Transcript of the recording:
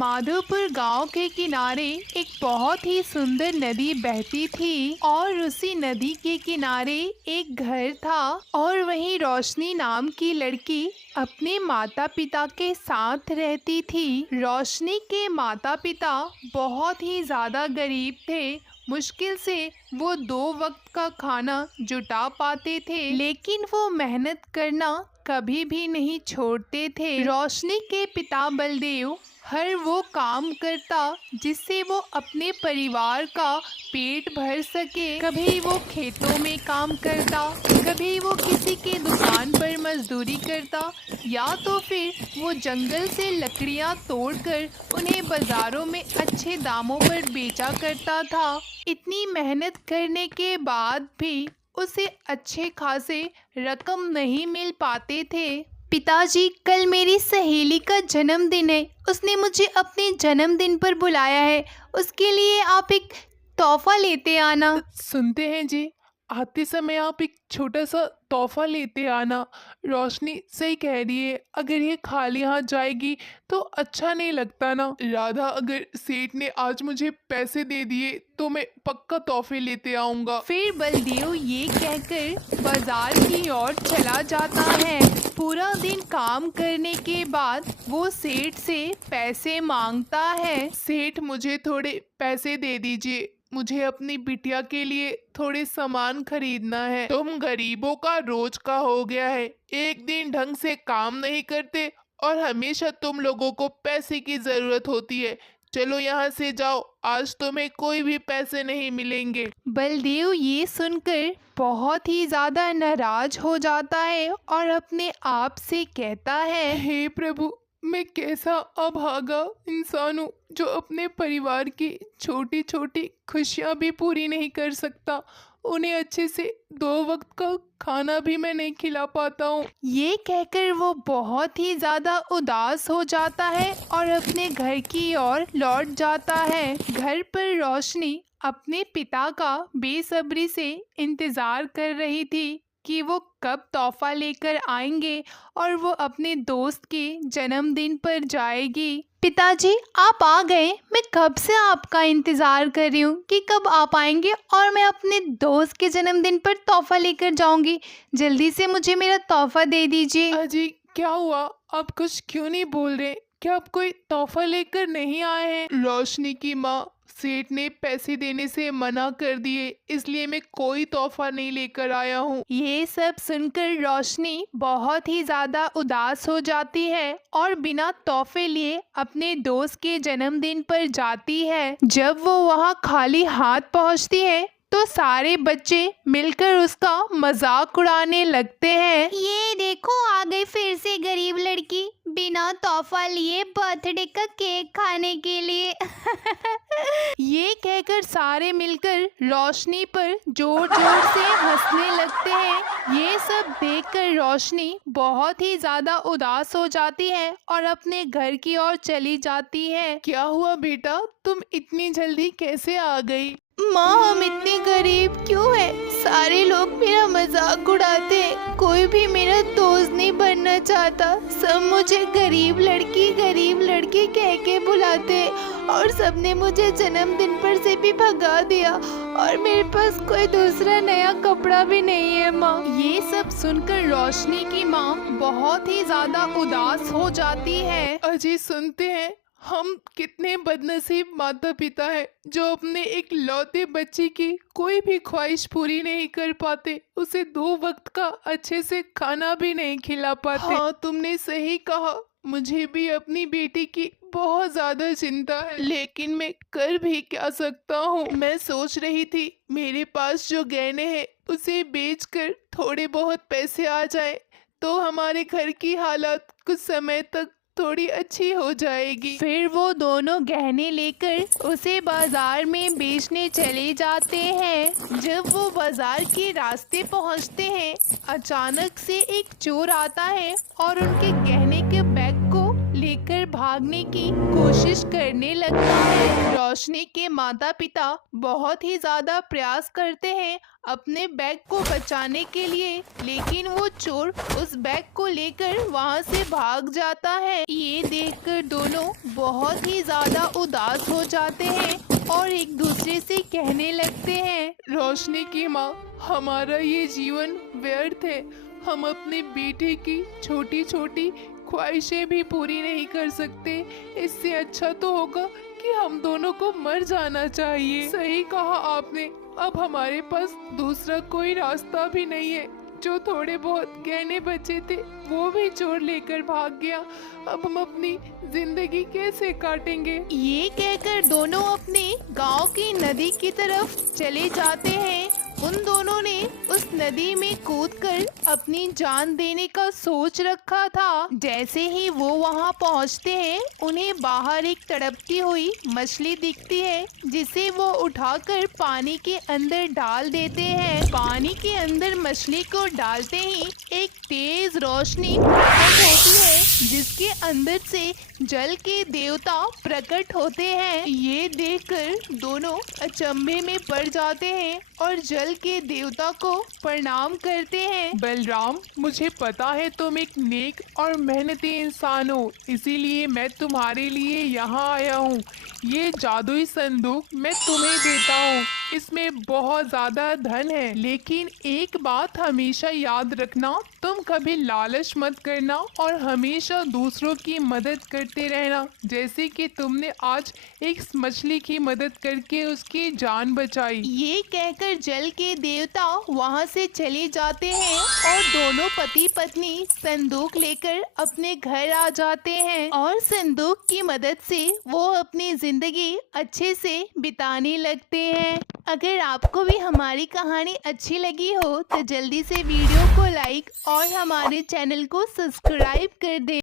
माधोपुर गांव के किनारे एक बहुत ही सुंदर नदी बहती थी और उसी नदी के किनारे एक घर था और वहीं रोशनी नाम की लड़की अपने माता पिता के साथ रहती थी। रोशनी के माता पिता बहुत ही ज़्यादा गरीब थे। मुश्किल से वो 2 वक्त का खाना जुटा पाते थे, लेकिन वो मेहनत करना कभी भी नहीं छोड़ते थे। रोशनी के पिता बलदेव हर वो काम करता जिससे वो अपने परिवार का पेट भर सके। कभी वो खेतों में काम करता, कभी वो किसी के दुकान पर मजदूरी करता, या तो फिर वो जंगल से लकड़ियां तोड़कर उन्हें बाजारों में अच्छे दामों पर बेचा करता था। इतनी मेहनत करने के बाद भी उसे अच्छे खासे रकम नहीं मिल पाते थे। पिताजी, कल मेरी सहेली का जन्मदिन है। उसने मुझे अपने जन्मदिन पर बुलाया है। उसके लिए आप एक तोहफा लेते आना। सुनते हैं जी, आते समय आप एक छोटा सा तोहफा लेते आना। रोशनी सही कह रही है, अगर ये खाली हाथ जाएगी तो अच्छा नहीं लगता ना। राधा, अगर सेठ ने आज मुझे पैसे दे दिए तो मैं पक्का तोहफे लेते आऊँगा। फिर बलदेव ये कहकर बाजार की ओर चला जाता है। पूरा दिन काम करने के बाद वो सेठ से पैसे मांगता है। सेठ, मुझे थोड़े पैसे दे दीजिए, मुझे अपनी बिटिया के लिए थोड़े सामान खरीदना है। तुम गरीबों का रोज का हो गया है, एक दिन ढंग से काम नहीं करते और हमेशा तुम लोगों को पैसे की जरूरत होती है। चलो यहाँ से जाओ, आज तुम्हें कोई भी पैसे नहीं मिलेंगे। बलदेव ये सुनकर बहुत ही ज़्यादा नाराज हो जाता है और अपने आप से कहता है, हे प्रभु, मैं कैसा अभागा इंसान हूँ जो अपने परिवार की छोटी छोटी खुशियाँ भी पूरी नहीं कर सकता। उन्हें अच्छे से 2 वक्त का खाना भी मैं नहीं खिला पाता हूँ। ये कहकर वो बहुत ही ज़्यादा उदास हो जाता है और अपने घर की ओर लौट जाता है। घर पर रोशनी अपने पिता का बेसब्री से इंतज़ार कर रही थी कि वो कब तोहफा लेकर आएंगे और वो अपने दोस्त के जन्मदिन पर जाएगी। पिताजी, आप आ गए। मैं कब से आपका इंतज़ार कर रही हूँ कि कब आप आएंगे और मैं अपने दोस्त के जन्मदिन पर तोहफा लेकर जाऊँगी। जल्दी से मुझे मेरा तोहफा दे दीजिए। अजी, क्या हुआ? आप कुछ क्यों नहीं बोल रहे? क्या आप कोई तोहफा लेकर नहीं आए हैं? रोशनी की माँ, सेठ ने पैसे देने से मना कर दिए, इसलिए मैं कोई तोहफा नहीं लेकर आया हूँ। ये सब सुनकर रोशनी बहुत ही ज़्यादा उदास हो जाती है और बिना तोहफे लिए अपने दोस्त के जन्मदिन पर जाती है। जब वो वहाँ खाली हाथ पहुँचती है तो सारे बच्चे मिलकर उसका मजाक उड़ाने लगते हैं। ये देखो, आ गई फिर से गरीब लड़की बिना तोहफा लिए बर्थडे का केक खाने के लिए। ये कहकर सारे मिलकर रोशनी पर जोर जोर से हंसने लगते हैं। ये सब देखकर रोशनी बहुत ही ज्यादा उदास हो जाती है और अपने घर की ओर चली जाती है। क्या हुआ बेटा, तुम इतनी जल्दी कैसे आ गई? माँ, हम इतने गरीब क्यों हैं? सारे लोग मेरा मजाक उड़ाते हैं। कोई भी मेरा दोस्त नहीं बनना चाहता। सब मुझे गरीब लड़की कह के बुलाते हैं और सबने मुझे जन्मदिन पर से भी भगा दिया और मेरे पास कोई दूसरा नया कपड़ा भी नहीं है माँ। ये सब सुनकर रोशनी की माँ बहुत ही ज्यादा उदास हो जाती है। अजी, सुनते हैं, हम कितने बदनसीब माता पिता हैं जो अपने एक लौते बच्चे की कोई भी ख्वाहिश पूरी नहीं कर पाते, उसे 2 वक्त का अच्छे से खाना भी नहीं खिला पाते। हाँ, तुमने सही कहा, मुझे भी अपनी बेटी की बहुत ज़्यादा चिंता है, लेकिन मैं कर भी क्या सकता हूँ। मैं सोच रही थी मेरे पास जो गहने हैं उसे बेचकर थोड़े बहुत पैसे आ जाए तो हमारे घर की हालत कुछ समय तक थोड़ी अच्छी हो जाएगी। फिर वो दोनों गहने लेकर उसे बाजार में बेचने चले जाते हैं। जब वो बाजार के रास्ते पहुंचते हैं, अचानक से एक चोर आता है और उनके गहने के बैग को लेकर भागने की कोशिश करने लगता है। रोशनी के माता पिता बहुत ही ज्यादा प्रयास करते हैं अपने बैग को बचाने के लिए, लेकिन वो चोर उस बैग को लेकर वहाँ से भाग जाता है। ये देखकर दोनों बहुत ही ज्यादा उदास हो जाते हैं और एक दूसरे से कहने लगते हैं, रोशनी की माँ, हमारा ये जीवन व्यर्थ है। हम अपने बेटे की छोटी छोटी ख्वाहिशें भी पूरी नहीं कर सकते। इससे अच्छा तो होगा कि हम दोनों को मर जाना चाहिए। सही कहा आपने। अब हमारे पास दूसरा कोई रास्ता भी नहीं है। जो थोड़े बहुत गहने बचे थे वो भी चोर लेकर भाग गया। अब हम अपनी जिंदगी कैसे काटेंगे? ये कहकर दोनों अपने गांव की नदी की तरफ चले जाते हैं। उन दोनों ने उस नदी में कूदकर अपनी जान देने का सोच रखा था। जैसे ही वो वहां पहुंचते हैं, उन्हें बाहर एक तड़पती हुई मछली दिखती है, जिसे वो उठाकर पानी के अंदर डाल देते हैं। पानी के अंदर मछली को डालते ही एक तेज रोशनी प्रकट होती है, जिसके अंदर से जल के देवता प्रकट होते हैं। ये देखकर दोनों अचंभे में पड़ जाते हैं और जल के देवता को प्रणाम करते हैं। बलराम, मुझे पता है तुम एक नेक और मेहनती इंसान हो, इसीलिए मैं तुम्हारे लिए यहाँ आया हूँ। ये जादुई संदूक मैं तुम्हें देता हूँ। इसमें बहुत ज़्यादा धन है, लेकिन एक बात हमेशा याद रखना, तुम कभी लालच मत करना और हमेशा दूसरों की मदद करते रहना। जैसे कि तुमने आज एक मछली की मदद करके उसकी जान बचाई। ये कहकर जल के देवता वहाँ से चले जाते हैं और दोनों पति पत्नी संदूक लेकर अपने घर आ जाते हैं और संदूक की मदद से वो अपनी जिंदगी अच्छे से बिताने लगते हैं। अगर आपको भी हमारी कहानी अच्छी लगी हो तो जल्दी से वीडियो को लाइक और हमारे चैनल को सब्सक्राइब कर दें।